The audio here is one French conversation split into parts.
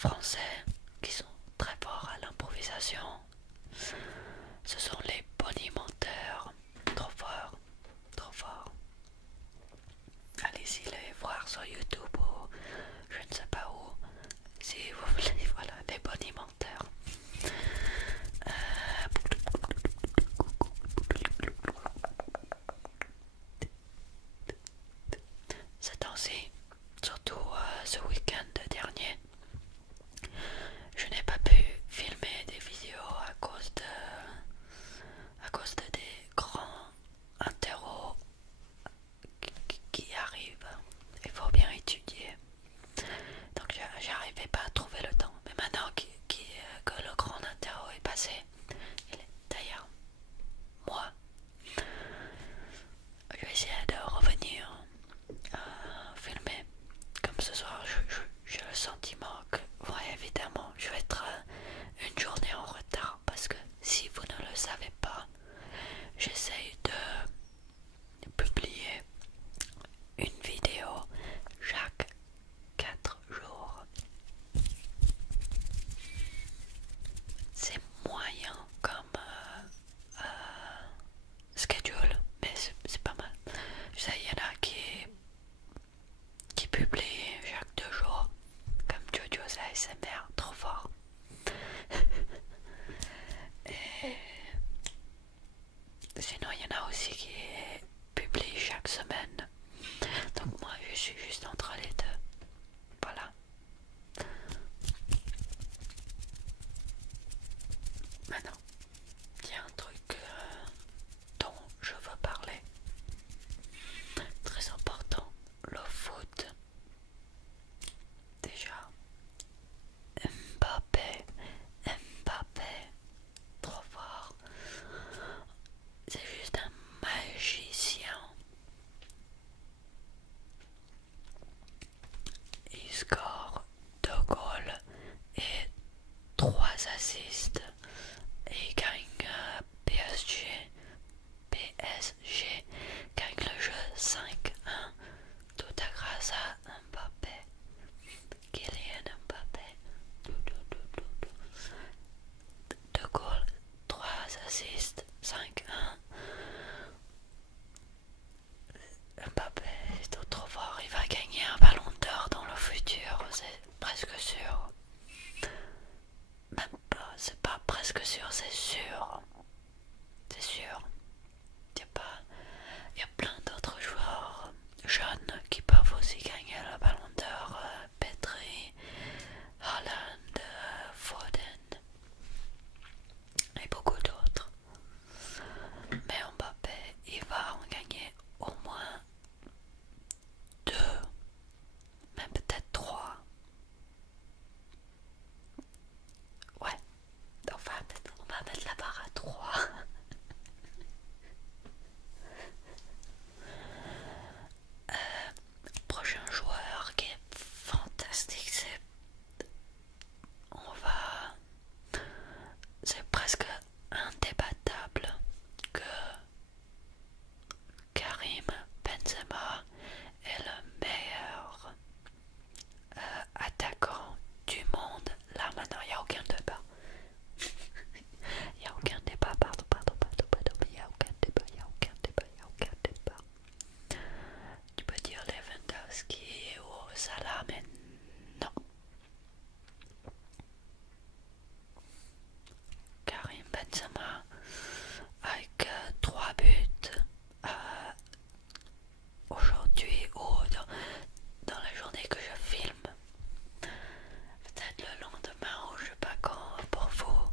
français qui sont très forts à l'improvisation. Ce sont les bonimenteurs. Trop forts, trop forts. Allez-y les voir sur YouTube ou je ne sais pas où. Si vous voulez, voilà, les bonimenteurs. Ce temps-ci, surtout ce week-end dernier, je n'ai pas pu filmer des vidéos à cause de des grands interros qui arrivent. Il faut bien étudier. Donc j'arrivais pas à trouver le temps. Mais maintenant que le grand interro est passé, d'ailleurs, moi, je vais essayer de revenir filmer. Comme ce soir, j'ai le sentiment que, ouais, évidemment, je vais être une journée en retard parce que si vous ne le savez pas, j'essaye de publier une vidéo chaque 4 jours. C'est moyen comme schedule, mais c'est pas mal. Je sais, il y en a qui publient chaque 2 jours, comme Jojo's ASMR, trop fort. Et sinon, il y en a aussi qui publient chaque semaine. Donc moi, je suis juste entre les deux. Voilà. Maintenant, il y a un truc dont je veux parler. Très important, le foot. Déjà, Mbappé, trop fort. C'est juste un magicien. Il score 2 goals et 3 assists. Et il gagne PSG gagne le jeu 5-1. Tout à grâce à Mbappé. Kylian Mbappé. 2 goals, 3 assists, 5-1. Mbappé est trop fort, il va gagner un ballon d'or dans le futur, c'est presque sûr. Même pas, c'est pas presque sûr, c'est sûr. C'est sûr. Il y a plein d'autres joueurs jeunes qui peuvent aussi gagner le ballon d'or. Pedri, Haaland, Foden et beaucoup d'autres. Mais Mbappé, il va en gagner au moins 2, même peut-être 3. Ouais, on va mettre la barre à 3. Prochain joueur qui est fantastique, c'est presque indébattable que Karim Benzema est le meilleur attaquant du monde. Là maintenant, il n'y a aucun débat. Il n'y a aucun débat, pardon, il n'y a aucun débat, il n'y a aucun débat, il n'y a aucun débat. Tu peux dire Lewandowski ou Salah, mais non. Karim Benzema avec 3 buts aujourd'hui ou dans la journée que je filme. Peut-être le lendemain ou je sais pas quand pour vous.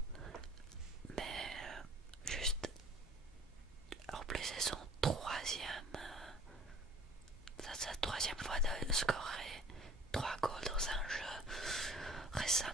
Mais juste en plus c'est son troisième sa troisième fois de scorer 3 goals dans un jeu récemment.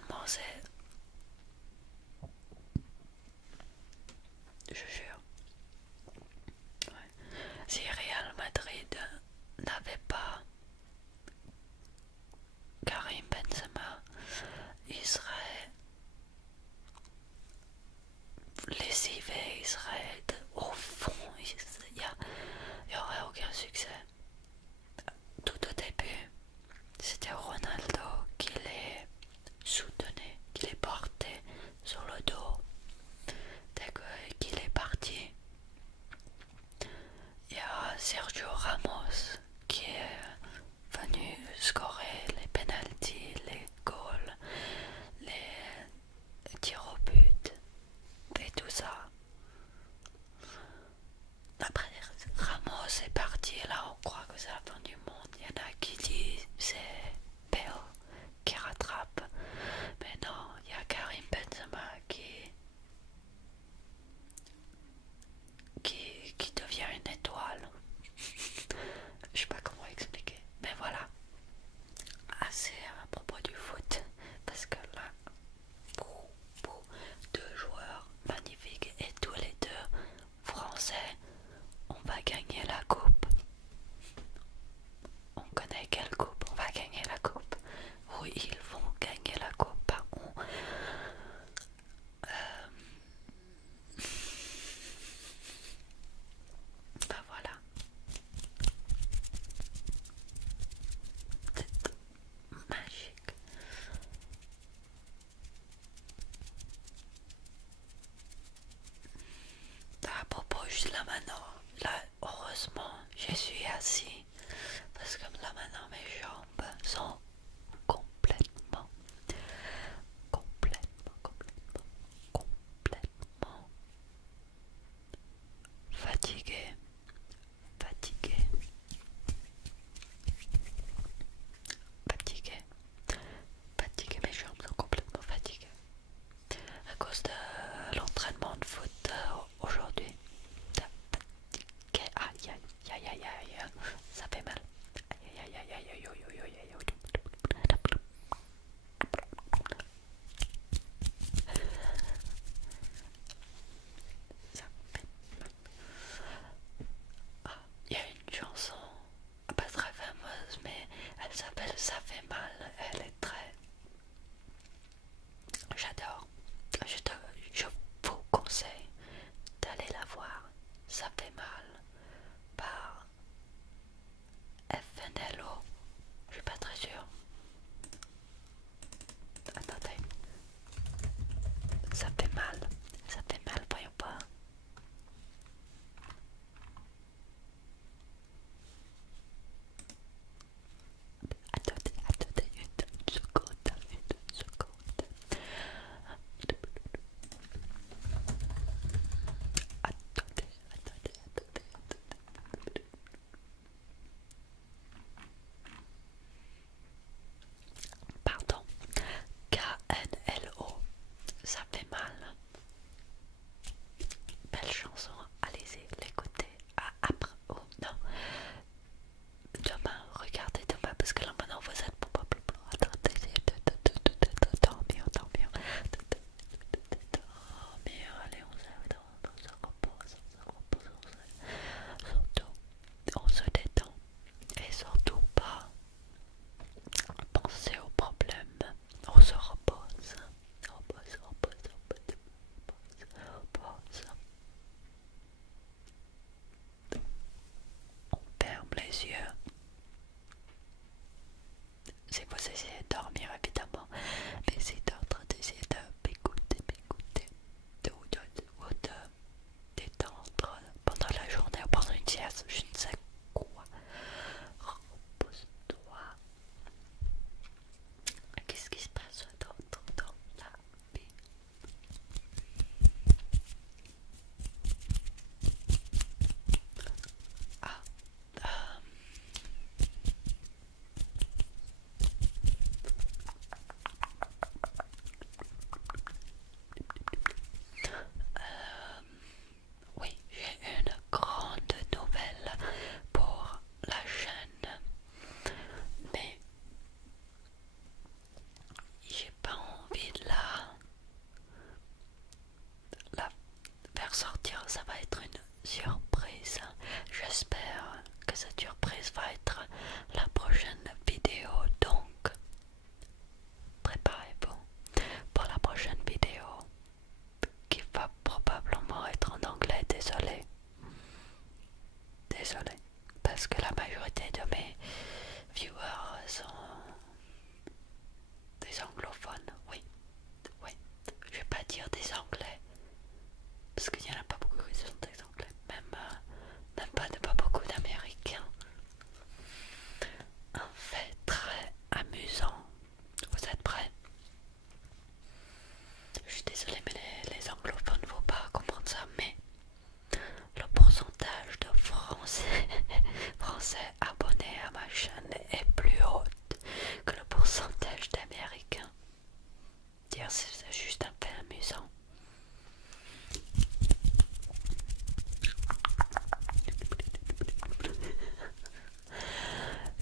dire, c'est juste un peu amusant.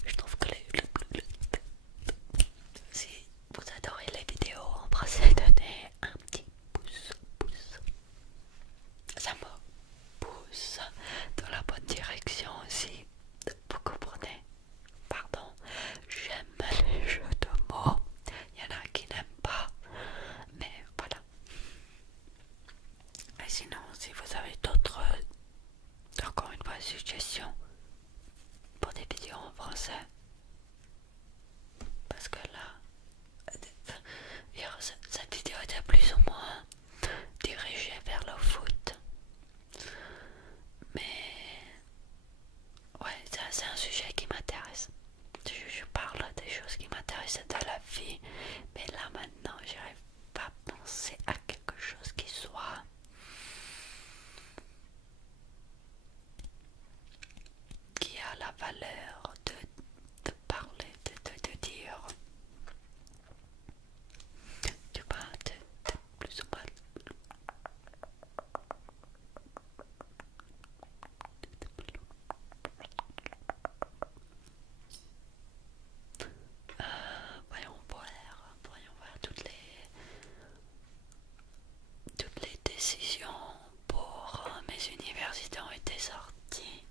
Je trouve que si vous adorez les vidéos, embrassez, donnez un petit pouce. Ça me pousse dans la bonne direction aussi. Vous comprenez? Pardon, j'aime les jeux de mots. Il y en a qui n'aiment pas, mais voilà. Et sinon, si vous avez d'autres, encore une fois, suggestions pour des vidéos en français, parce que là, cette vidéo était plus ou moins dirigée vers le foot. Mais ouais, c'est un sujet qui m'intéresse. Je parle des choses qui m'intéressent de la vie, mais là maintenant, j'arrive pas à penser à quelque chose qui a la valeur de parler, de dire. Tu vois, de plus ou moins. Voyons voir toutes les décisions pour mes universités ont été sorties,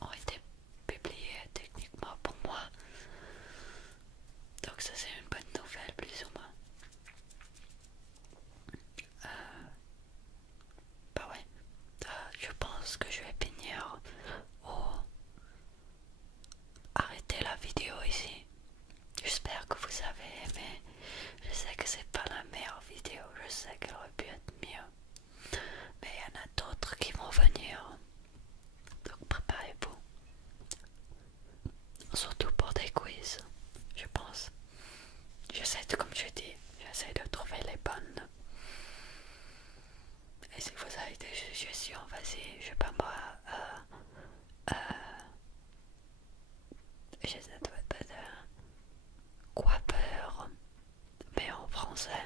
ont été publiées techniquement pour moi. Donc ça c'est une bonne nouvelle plus ou moins. Bah ouais, je pense que je vais finir ou arrêter la vidéo ici. J'espère que vous avez aimé. Je sais que c'est pas la meilleure vidéo, je sais qu'elle aurait pu être mieux. Mais il y en a d'autres qui vont venir. Donc préparez-vous. Surtout pour des quiz, je pense. Comme je dis, j'essaie de trouver les bonnes. Et si vous avez des suggestions, vas-y, je sais pas moi. J'essaie de quoi peur, mais en français.